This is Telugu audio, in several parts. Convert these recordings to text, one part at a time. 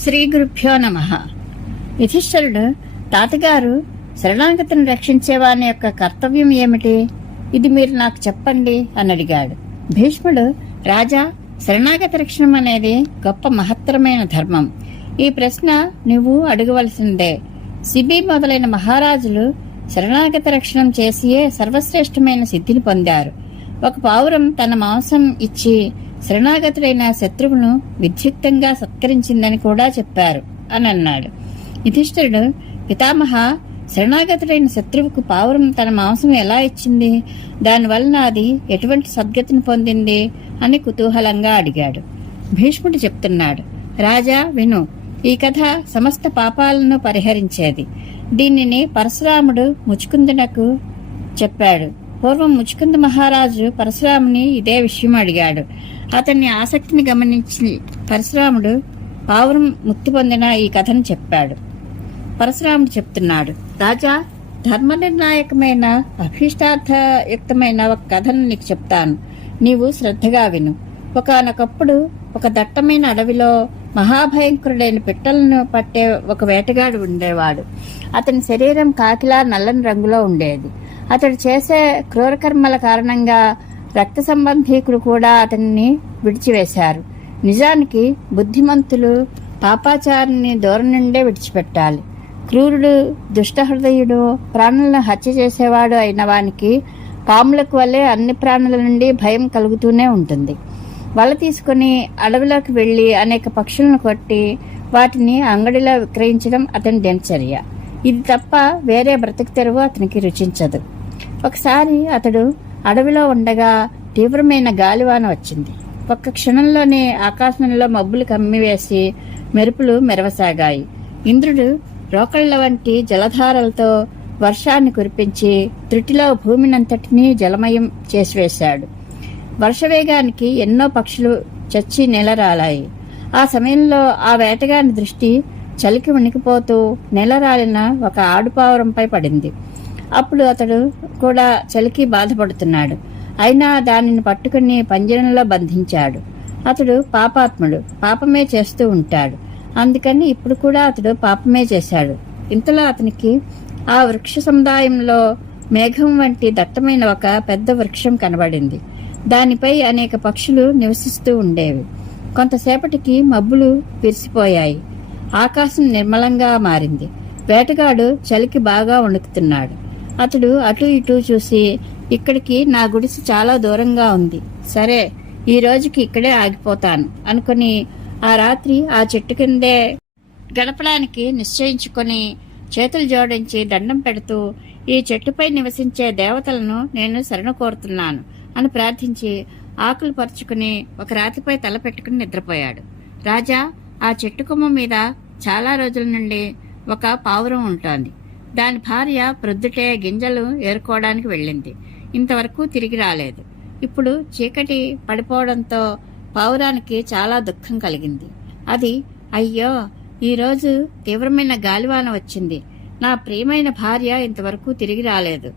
శ్రీ గురుభ్యో నమః. యుధిష్ఠిరుడు, తాతగారు శరణాగతిని రక్షించేవాని యొక్క కర్తవ్యం ఏమిటి? ఇది మీరు నాకు చెప్పండి అని అడిగాడు. భీష్ముడు, రాజా, శరణాగతి రక్షణం అనేది గొప్ప మహత్తరమైన ధర్మం. ఈ ప్రశ్న నువ్వు అడగవలసిందే. సిబి మొదలైన మహారాజులు శరణాగతి రక్షణం చేసియే సర్వశ్రేష్టమైన సిద్ధిని పొందారు. ఒక పావురం తన మాంసం ఇచ్చి శరణాగతుడైన శత్రువును విద్యుక్తంగా సత్కరించిందని కూడా చెప్పారు అని అన్నాడు. యుధిష్ఠిరుడు, పితామహ, శరణాగతుడైన శత్రువుకు పావురం తన మాంసం ఎలా ఇచ్చింది? దానివలన అది ఎటువంటి సద్గతిని పొందింది అని కుతూహలంగా అడిగాడు. భీష్ముడు చెప్తున్నాడు, రాజా విను. ఈ కథ సమస్త పాపాలను పరిహరించేది. దీనిని పరశురాముడు ముచుకుందునకు చెప్పాడు. పూర్వం ముచుకుంద మహారాజు పరశురాముని ఇదే విషయం అడిగాడు. అతన్ని ఆసక్తిని గమనించి పరశురాముడు పావురం ముక్తి పొందిన ఈ కథను చెప్పాడు. పరశురాముడు చెప్తున్నాడు, రాజా, ధర్మ నిర్ణాయకమైన అభీష్టార్థయుక్తమైన ఒక కథను నీకు చెప్తాను. నీవు శ్రద్ధగా విను. ఒకానొకప్పుడు ఒక దట్టమైన అడవిలో మహాభయంకరుడైన పిట్టలను పట్టే ఒక వేటగాడు ఉండేవాడు. అతని శరీరం కాకిలా నల్లని రంగులో ఉండేది. అతడు చేసే క్రూరకర్మల కారణంగా రక్త సంబంధీకులు కూడా అతన్ని విడిచివేశారు. నిజానికి బుద్ధిమంతులు పాపాచారాన్ని దూరం నుండే విడిచిపెట్టాలి. క్రూరుడు, దుష్టహృదయుడు, ప్రాణులను హత్య చేసేవాడు అయిన వానికి పాములకు వల్లే అన్ని ప్రాణుల నుండి భయం కలుగుతూనే ఉంటుంది. వల తీసుకుని అడవిలోకి వెళ్లి అనేక పక్షులను కొట్టి వాటిని అంగడిలో విక్రయించడం అతని దినచర్య. ఇది తప్ప వేరే బ్రతుకు తెరువు అతనికి రుచించదు. ఒకసారి అతడు అడవిలో ఉండగా తీవ్రమైన గాలివాన వచ్చింది. ఒక్క క్షణంలోనే ఆకాశంలో మబ్బులు కమ్మివేసి మెరుపులు మెరవసాగాయి. ఇంద్రుడు రోకళ్ల వంటి జలధారలతో వర్షాన్ని కురిపించి త్రుటిలో భూమినంతటినీ జలమయం చేసివేశాడు. వర్షవేగానికి ఎన్నో పక్షులు చచ్చి నేలరాలాయి. ఆ సమయంలో ఆ వేటగాని దృష్టి చలికి వణికిపోతూ నేలరాలిన ఒక ఆడుపావురంపై పడింది. అప్పుడు అతడు కూడా చలికి బాధపడుతున్నాడు. అయినా దానిని పట్టుకుని పంజరంలో బంధించాడు. అతడు పాపాత్ముడు, పాపమే చేస్తూ ఉంటాడు. అందుకని ఇప్పుడు కూడా అతడు పాపమే చేశాడు. ఇంతలో అతనికి ఆ వృక్ష సముదాయంలో మేఘం వంటి దట్టమైన ఒక పెద్ద వృక్షం కనబడింది. దానిపై అనేక పక్షులు నివసిస్తూ ఉండేవి. కొంతసేపటికి మబ్బులు విరిసిపోయాయి. ఆకాశం నిర్మలంగా మారింది. వేటగాడు చలికి బాగా వణుకుతున్నాడు. అతడు అటు ఇటు చూసి, ఇక్కడికి నా గుడిసె చాలా దూరంగా ఉంది. సరే, ఈ రోజుకి ఇక్కడే ఆగిపోతాను అనుకుని ఆ రాత్రి ఆ చెట్టు కిందే గడపడానికి నిశ్చయించుకొని చేతులు జోడించి దండం పెడుతూ, ఈ చెట్టుపై నివసించే దేవతలను నేను శరణ కోరుతున్నాను అని ప్రార్థించి ఆకులు పరుచుకుని ఒక రాతిపై తల పెట్టుకుని నిద్రపోయాడు. రాజా, ఆ చెట్టు కొమ్మ మీద చాలా రోజుల నుండి ఒక పావురం ఉంటోంది. దాని భార్య ప్రొద్దుటే గింజలు ఏరుకోవడానికి వెళ్ళింది. ఇంతవరకు తిరిగి రాలేదు. ఇప్పుడు చీకటి పడిపోవడంతో పావురానికి చాలా దుఃఖం కలిగింది. అది, అయ్యో, ఈరోజు తీవ్రమైన గాలివాన వచ్చింది. నా ప్రియమైన భార్య ఇంతవరకు తిరిగి రాలేదు.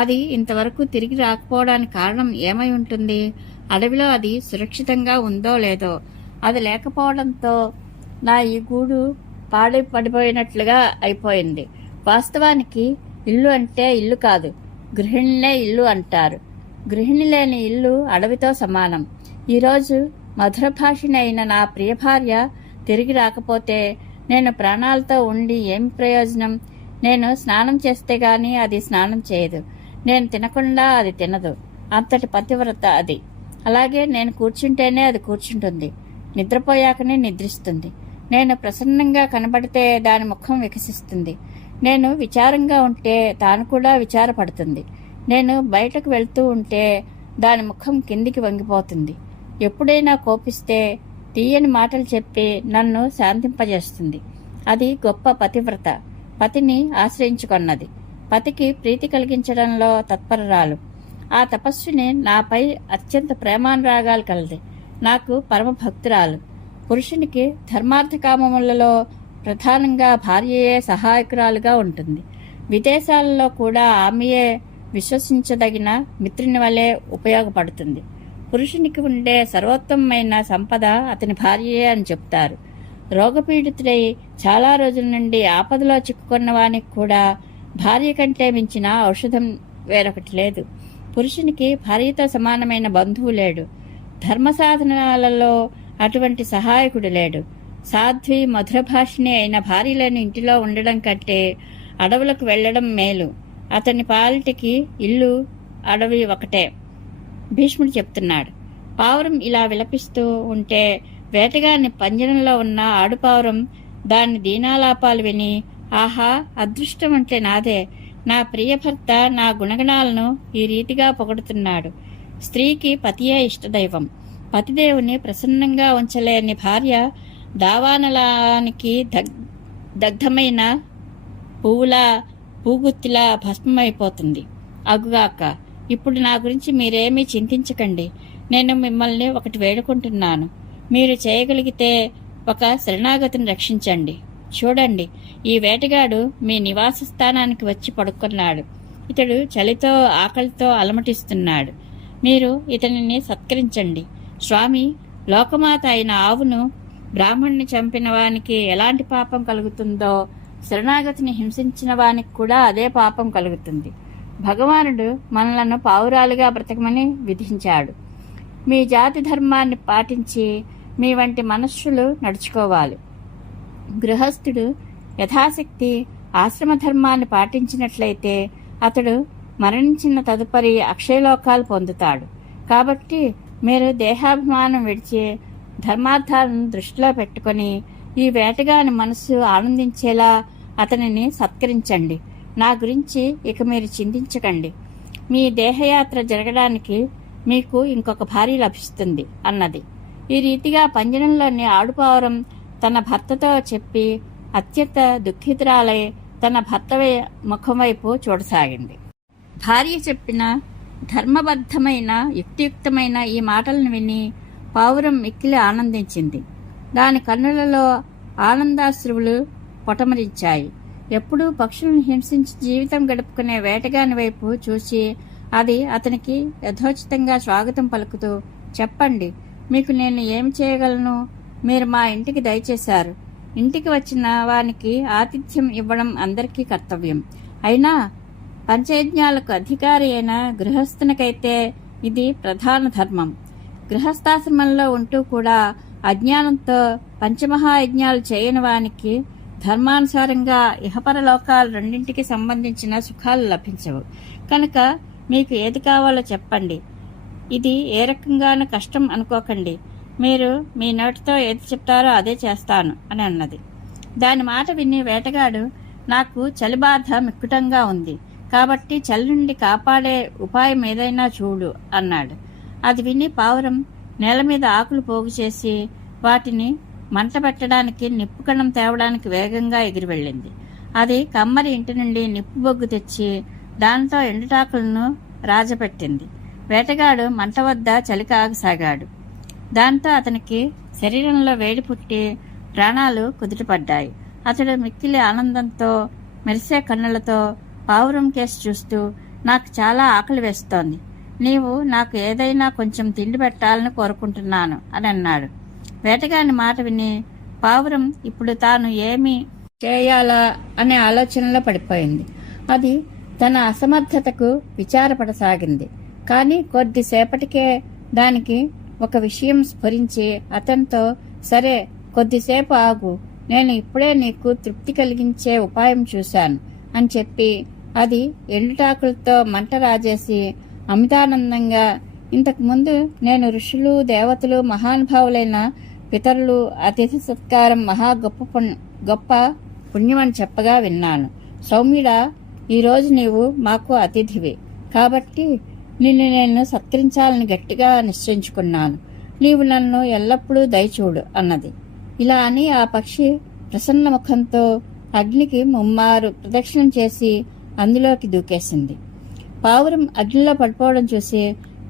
అది ఇంతవరకు తిరిగి రాకపోవడానికి కారణం ఏమై ఉంటుంది? అడవిలో అది సురక్షితంగా ఉందో లేదో. అది లేకపోవడంతో నా ఈ గూడు పడిపోయినట్లుగా అయిపోయింది. వాస్తవానికి ఇల్లు అంటే ఇల్లు కాదు, గృహిణిలే ఇల్లు అంటారు. గృహిణి లేని ఇల్లు అడవితో సమానం. ఈరోజు మధుర భాషిణి అయిన నా ప్రియ భార్య తిరిగి రాకపోతే నేను ప్రాణాలతో ఉండి ఏమి ప్రయోజనం? నేను స్నానం చేస్తే గాని అది స్నానం చేయదు. నేను తినకుండా అది తినదు. అంతటి పతివ్రత అది. అలాగే నేను కూర్చుంటేనే అది కూర్చుంటుంది. నిద్రపోయాకనే నిద్రిస్తుంది. నేను ప్రసన్నంగా కనబడితే దాని ముఖం వికసిస్తుంది. నేను విచారంగా ఉంటే తాను కూడా విచారపడుతుంది. నేను బయటకు వెళ్తూ ఉంటే దాని ముఖం కిందికి వంగిపోతుంది. ఎప్పుడైనా కోపిస్తే తీయని మాటలు చెప్పి నన్ను శాంతింపజేస్తుంది. అది గొప్ప పతివ్రత. పతిని ఆశ్రయించుకొన్నది. పతికి ప్రీతి కలిగించడంలో తత్పరరాలు. ఆ తపస్విని నాపై అత్యంత ప్రేమానురాగాలు కలది. నాకు పరమ భక్తురాలు. పురుషునికి ధర్మార్థ కామములలో ప్రధానంగా భార్యయే సహాయకురాలుగా ఉంటుంది. విదేశాలలో కూడా ఆమెయే విశ్వసించదగిన మిత్రుని వలె ఉపయోగపడుతుంది. పురుషునికి ఉండే సర్వోత్తమమైన సంపద అతని భార్యయే అని చెప్తారు. రోగపీడితుడై చాలా రోజుల నుండి ఆపదలో చిక్కుకున్న వానికి కూడా భార్య కంటే మించిన ఔషధం వేరొకటి లేదు. పురుషునికి భార్యతో సమానమైన బంధువు లేడు. ధర్మ సాధనాలలో అటువంటి సహాయకుడు లేడు. సాధ్వి మధురభాషిణి అయిన భార్య లేని ఇంటిలో ఉండడం కంటే అడవులకు వెళ్లడం మేలు. అతని పాలిటికి ఇల్లు అడవి ఒకటే. భీష్ముడు చెప్తున్నాడు. పావురం ఇలా విలపిస్తూ ఉంటే వేటగాని పంజరంలో ఉన్న ఆడుపావురం దాని దీనాలాపాలు విని, ఆహా, అదృష్టం అంటే నాదే, నా ప్రియభర్త నా గుణగణాలను ఈ రీతిగా పొగడుతున్నాడు. స్త్రీకి పతియే ఇష్టదైవం. పతిదేవుని ప్రసన్నంగా ఉంచలేని భార్య దావానలానికి దగ్ధమైన పువ్వులా పూగుత్తిలా భస్మమైపోతుంది. అగుగాక ఇప్పుడు నా గురించి మీరేమీ చింతించకండి. నేను మిమ్మల్ని ఒకటి వేడుకుంటున్నాను. మీరు చేయగలిగితే ఒక శరణాగతిని రక్షించండి. చూడండి, ఈ వేటగాడు మీ నివాస స్థానానికి వచ్చి పడుకున్నాడు. ఇతడు చలితో ఆకలితో అలమటిస్తున్నాడు. మీరు ఇతనిని సత్కరించండి. స్వామి, లోకమాత అయిన ఆవును బ్రాహ్మణ్ణి చంపిన వానికి ఎలాంటి పాపం కలుగుతుందో శరణాగతిని హింసించిన వానికి కూడా అదే పాపం కలుగుతుంది. భగవానుడు మనలను పావురాలుగా బ్రతకమని విధించాడు. మీ జాతి ధర్మాన్ని పాటించి మీ వంటి మనుష్యులు నడుచుకోవాలి. గృహస్థుడు యథాశక్తి ఆశ్రమ ధర్మాన్ని పాటించినట్లయితే అతడు మరణించిన తదుపరి అక్షయలోకాలు పొందుతాడు. కాబట్టి మీరు దేహాభిమానం విడిచి ధర్మార్థాలను దృష్టిలో పెట్టుకొని ఈ వేటగాని మనస్సు ఆనందించేలా అతనిని సత్కరించండి. నా గురించి ఇక మీరు చింతించకండి. మీ దేహయాత్ర జరగడానికి మీకు ఇంకొక భార్య లభిస్తుంది అన్నది. ఈ రీతిగా పంజరంలోని ఆడుపావురం తన భర్తతో చెప్పి అత్యంత దుఃఖితురాలై తన భర్త ముఖం వైపు చూడసాగింది. భార్య చెప్పిన ధర్మబద్ధమైన యుక్తియుక్తమైన ఈ మాటలను విని పావురం మిక్కిలి ఆనందించింది. దాని కన్నులలో ఆనందాశ్రువులు పొటమరించాయి. ఎప్పుడూ పక్షులను హింసించి జీవితం గడుపుకునే వేటగాని వైపు చూసి అది అతనికి యథోచితంగా స్వాగతం పలుకుతూ, చెప్పండి, మీకు నేను ఏమి చేయగలను? మీరు మా ఇంటికి దయచేశారు. ఇంటికి వచ్చిన వానికి ఆతిథ్యం ఇవ్వడం అందరికీ కర్తవ్యం. అయినా పంచయజ్ఞాలకు అధికారి అయిన గృహస్థునికైతే ఇది ప్రధాన ధర్మం. గృహస్థాశ్రమంలో ఉంటూ కూడా అజ్ఞానంతో పంచమహాయజ్ఞాలు చేయని వానికి ధర్మానుసారంగా ఇహపర లోకాలు రెండింటికి సంబంధించిన సుఖాలు లభించవు. కనుక మీకు ఏది కావాలో చెప్పండి. ఇది ఏ రకంగానూ కష్టం అనుకోకండి. మీరు మీ నోటితో ఏది చెప్తారో అదే చేస్తాను అని అన్నది. దాని మాట విని వేటగాడు, నాకు చలి బాధ మిక్కుటంగా ఉంది, కాబట్టి చలి నుండి కాపాడే ఉపాయం ఏదైనా చూడు అన్నాడు. అది విని పావురం నేల మీద ఆకులు పోగు చేసి వాటిని మంట పెట్టడానికి నిప్పు కణం తేవడానికి వేగంగా ఎగిరి వెళ్ళింది. అది కమ్మరి ఇంటి నుండి నిప్పు బొగ్గు తెచ్చి దాంతో ఎండుటాకులను రాజపెట్టింది. వేటగాడు మంట వద్ద చలి కాగసాగాడు. దాంతో అతనికి శరీరంలో వేడి పుట్టి ప్రాణాలు కుదుటపడ్డాయి. అతడు మిక్కిలి ఆనందంతో మెరిసే కన్నులతో పావురం కేసి చూస్తూ, నాకు చాలా ఆకలి వేస్తోంది. నీవు నాకు ఏదైనా కొంచెం తిండి పెట్టాలని కోరుకుంటున్నాను అని అన్నాడు. వేటగాని మాట విని పావురం ఇప్పుడు తాను ఏమి చేయాలా అనే ఆలోచనలో పడిపోయింది. అది తన అసమర్థతకు విచారపడసాగింది. కానీ కొద్దిసేపటికే దానికి ఒక విషయం స్ఫురించి అతనితో, సరే, కొద్దిసేపు ఆగు, నేను ఇప్పుడే నీకు తృప్తి కలిగించే ఉపాయం చూశాను అని చెప్పి అది ఎండుటాకులతో మంట రాజేసి అమితానందంగా, ఇంతకుముందు నేను ఋషులు, దేవతలు, మహానుభావులైన పితరులు అతిథి సత్కారం మహా గొప్ప పుణ్యమని చెప్పగా విన్నాను. సౌమ్యుడా, ఈరోజు నీవు మాకు అతిథివి, కాబట్టి నిన్ను నేను సత్కరించాలని గట్టిగా నిశ్చయించుకున్నాను. నీవు నన్ను ఎల్లప్పుడూ దయచూడు అన్నది. ఇలా అని ఆ పక్షి ప్రసన్న ముఖంతో అగ్నికి ముమ్మారు ప్రదక్షిణం చేసి అందులోకి దూకేసింది. పావురం అగ్నిలో పడిపోవడం చూసి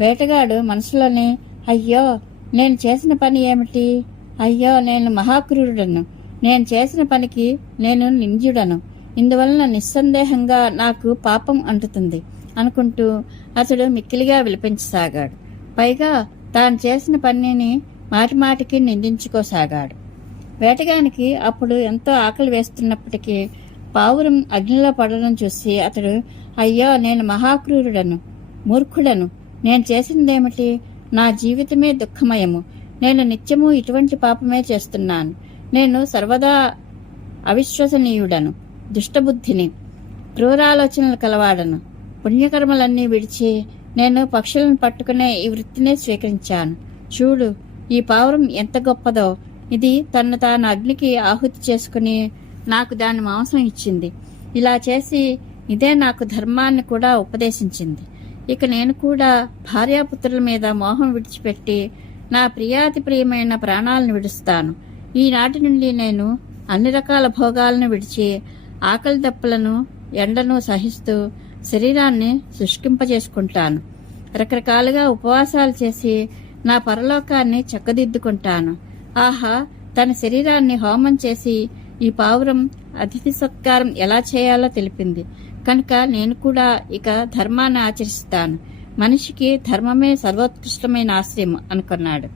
వేటగాడు మనసులోనే, అయ్యో, నేను చేసిన పని ఏమిటి? అయ్యో, నేను మహాక్రూరుడను. నేను చేసిన పనికి నేను నింద్యుడను. ఇందువలన నిస్సందేహంగా నాకు పాపం అంటుతుంది అనుకుంటూ అతడు మిక్కిలిగా విలపించసాగాడు. పైగా తాను చేసిన పనిని మాటిమాటికి నిందించుకోసాగాడు. వేటగానికి అప్పుడు ఎంతో ఆకలి వేస్తున్నప్పటికీ పావురం అగ్నిలో పడడం చూసి అతడు, అయ్యో, నేను మహాక్రూరుడను, మూర్ఖుడను. నేను చేసిందేమిటి? నా జీవితమే దుఃఖమయము. నేను నిత్యము ఇటువంటి పాపమే చేస్తున్నాను. నేను సర్వదా అవిశ్వసనీయుడను, దుష్టబుద్ధిని, క్రూరాలోచనలు కలవాడను. పుణ్యకర్మలన్నీ విడిచి నేను పక్షులను పట్టుకునే ఈ వృత్తినే స్వీకరించాను. చూడు, ఈ పావురం ఎంత గొప్పదో. ఇది తన్ను తాను అగ్నికి ఆహుతి చేసుకుని నాకు దాని మాంసం ఇచ్చింది. ఇలా చేసి ఇదే నాకు ధర్మాన్ని కూడా ఉపదేశించింది. ఇక నేను కూడా భార్యాపుత్రుల మీద మోహం విడిచిపెట్టి నా ప్రియాతి ప్రియమైన ప్రాణాలను విడుస్తాను. ఈనాటి నుండి నేను అన్ని రకాల భోగాలను విడిచి ఆకలి దప్పులను, ఎండను సహిస్తూ శరీరాన్ని శుష్కింపజేసుకుంటాను. రకరకాలుగా ఉపవాసాలు చేసి నా పరలోకాన్ని చక్కదిద్దుకుంటాను. ఆహా, తన శరీరాన్ని హోమం చేసి ఈ పావురం అతిథి సత్కారం ఎలా చేయాలో తెలిపింది కనుక నేను కూడా ఇక ధర్మాన్ని ఆచరిస్తాను. మనిషికి ధర్మమే సర్వోత్కృష్టమైన ఆశ్రయం అనుకున్నాడు.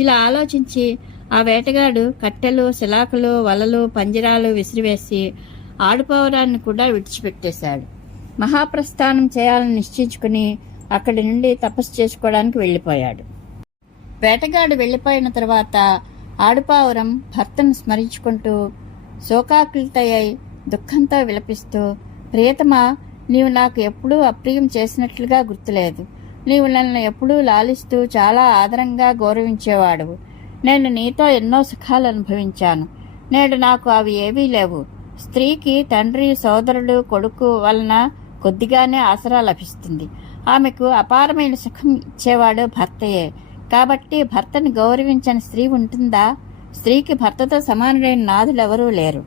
ఇలా ఆలోచించి ఆ వేటగాడు కట్టెలు, శిలాకులు, వలలు, పంజరాలు విసిరివేసి ఆడుపావురాన్ని కూడా విడిచిపెట్టేశాడు. మహాప్రస్థానం చేయాలని నిశ్చయించుకుని అక్కడి నుండి తపస్సు చేసుకోవడానికి వెళ్లిపోయాడు. వేటగాడు వెళ్లిపోయిన తర్వాత ఆడుపావురం భర్తను స్మరించుకుంటూ శోకాకులితయ్యి దుఃఖంతో విలపిస్తూ, ప్రియతమా, నీవు నాకు ఎప్పుడూ అప్రియం చేసినట్లుగా గుర్తులేదు. నీవు నన్ను ఎప్పుడూ లాలిస్తూ చాలా ఆదరంగా గౌరవించేవాడువు. నేను నీతో ఎన్నో సుఖాలు అనుభవించాను. నేడు నాకు అవి ఏవీ లేవు. స్త్రీకి తండ్రి, సోదరుడు, కొడుకు వలన కొద్దిగానే ఆసరా లభిస్తుంది. ఆమెకు అపారమైన సుఖం ఇచ్చేవాడు భర్తయే. కాబట్టి భర్తను గౌరవించని స్త్రీ ఉంటుందా? స్త్రీకి భర్తతో సమానుడైన నాథులెవరూ లేరు.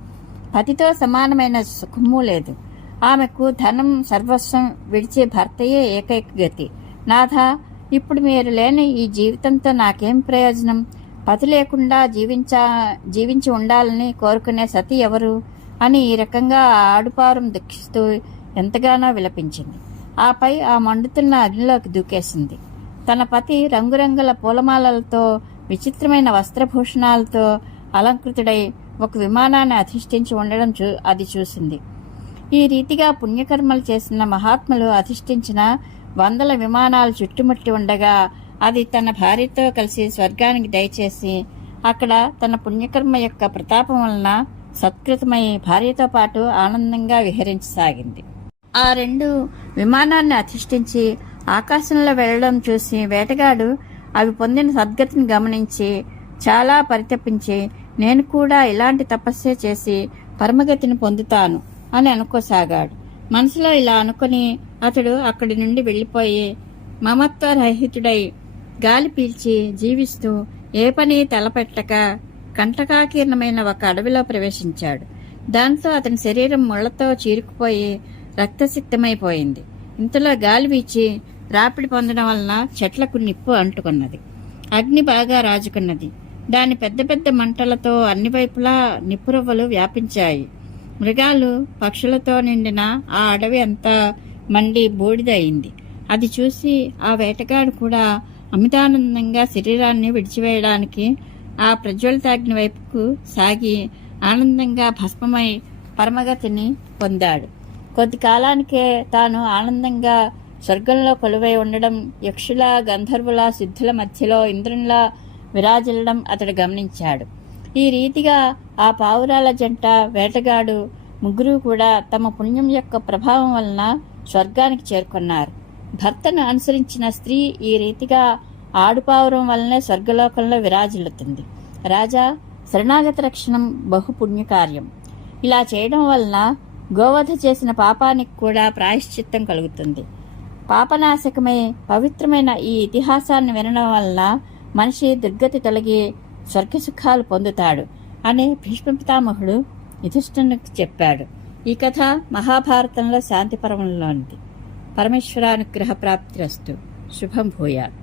పతితో సమానమైన సుఖమూ లేదు. ఆమెకు ధనం, సర్వస్వం విడిచే భర్తయే ఏకైక గతి. నాథ, ఇప్పుడు మీరు లేని ఈ జీవితంతో నాకేం ప్రయోజనం? పతి లేకుండా జీవించి ఉండాలని కోరుకునే సతి ఎవరు అని ఈ రకంగా ఆడుపారం దుఃఖిస్తూ ఎంతగానో విలపించింది. ఆపై ఆ మండుతున్న అగ్నిలోకి దూకేసింది. తన పతి రంగురంగుల పూలమాలలతో, విచిత్రమైన వస్త్రభూషణాలతో అలంకృతుడై ఒక విమానాన్ని అధిష్ఠించి ఉండడం అది చూసింది. ఈ రీతిగా పుణ్యకర్మలు చేసిన మహాత్ములు అధిష్ఠించిన వందల విమానాలు చుట్టుముట్టి ఉండగా అది తన భార్యతో కలిసి స్వర్గానికి దయచేసి అక్కడ తన పుణ్యకర్మ యొక్క ప్రతాపం వలన సత్కృతమై భార్యతో పాటు ఆనందంగా విహరించసాగింది. ఆ రెండు విమానాన్ని అధిష్ఠించి ఆకాశంలో వెళ్లడం చూసి వేటగాడు అవి పొందిన సద్గతిని గమనించి చాలా పరితపించి, నేను కూడా ఇలాంటి తపస్సే చేసి పరమగతిని పొందుతాను అని అనుకోసాగాడు. మనసులో ఇలా అనుకుని అతడు అక్కడి నుండి వెళ్లిపోయి మమత్వరహితుడై గాలి పీల్చి జీవిస్తూ ఏ పని తలపెట్టక కంటకాకీర్ణమైన ఒక అడవిలో ప్రవేశించాడు. దాంతో అతని శరీరం ముళ్లతో చీరుకుపోయి రక్తసిక్తమైపోయింది. ఇంతలో గాలి వీచి రాపిడి పొందడం వలన చెట్లకు నిప్పు అంటుకున్నది. అగ్ని బాగా రాజుకున్నది. దాని పెద్ద పెద్ద మంటలతో అన్ని వైపులా నిప్పురవ్వలు వ్యాపించాయి. మృగాలు, పక్షులతో నిండిన ఆ అడవి అంతా మండి బూడిదయింది. అది చూసి ఆ వేటగాడు కూడా అమితానందంగా శరీరాన్ని విడిచివేయడానికి ఆ ప్రజ్వలితాగ్ని వైపుకు సాగి ఆనందంగా భస్మమై పరమగతిని పొందాడు. కొద్ది కాలానికే తాను ఆనందంగా స్వర్గంలో కొలువై ఉండడం, యక్షుల, గంధర్వుల, సిద్ధుల మధ్యలో ఇంద్రునిలా విరాజిల్లడం అతడు గమనించాడు. ఈ రీతిగా ఆ పావురాల జంట, వేటగాడు ముగ్గురు కూడా తమ పుణ్యం యొక్క ప్రభావం వలన స్వర్గానికి చేరుకున్నారు. భర్తను అనుసరించిన స్త్రీ ఈ రీతిగా ఆడుపావురం వలనే స్వర్గలోకంలో విరాజిల్లుతుంది. రాజా, శరణాగత రక్షణం బహుపుణ్యకార్యం. ఇలా చేయడం వలన గోవధ చేసిన పాపానికి కూడా ప్రాయశ్చిత్తం కలుగుతుంది. పాపనాశకమై పవిత్రమైన ఈ ఇతిహాసాన్ని వినడం వలన మనిషి దుర్గతి తొలగి స్వర్గసుఖాలు పొందుతాడు అని భీష్మ పితామహుడు యుధిష్ఠిరునికి చెప్పాడు. ఈ కథ మహాభారతంలో శాంతి పర్వంలోనిది. పరమేశ్వరానుగ్రహ ప్రాప్తిరస్తు. శుభం భూయాత్.